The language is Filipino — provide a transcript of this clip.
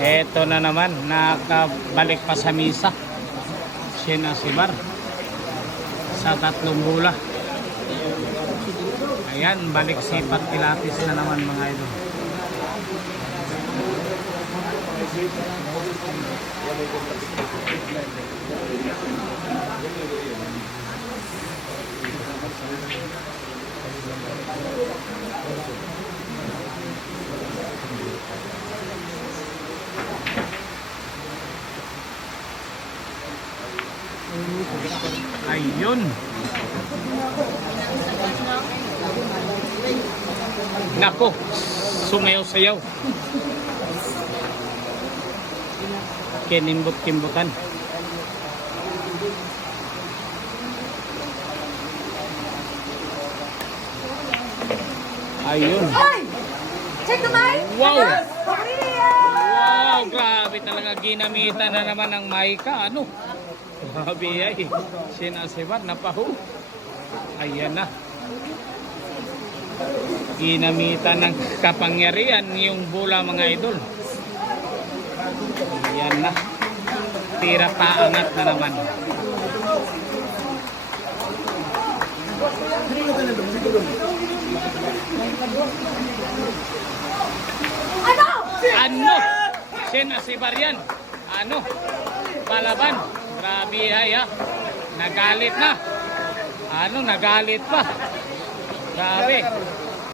Eto na naman, nakabalik pa sa misa. Sinasibar sa 3 bola. Ayan, balik sipat Pilates na naman mga idol. Ayun. Nako, sumayaw-sayaw. Kinimbot-kimbotan. Ayun. Check the mic. Wow! Wow, grabe talaga. Ginamitan na naman ng Maika. Ano? Grabe ay. Sinasibar, napaho. Ayan na. Ginamitan ng kapangyarihan yung bola mga idol. Ayan na. Tira paangat na naman. Ano? Sinasibar yan. Ano? Palaban. Grabe ay ha. Nagalit na. Ano? Nagalit pa. Grabe.